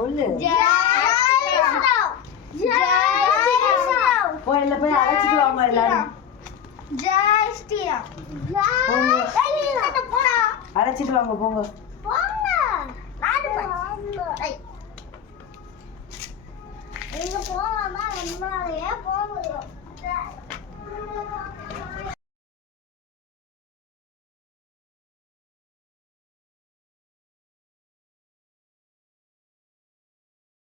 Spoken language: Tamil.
சொல்லு. போய் இல்ல போய் அழைச்சிட்டு வாங்க எல்லாரும். அழைச்சிட்டு வாங்க போங்க. போங்க போகலாமா நம்மளாலேயே போக முடியும்.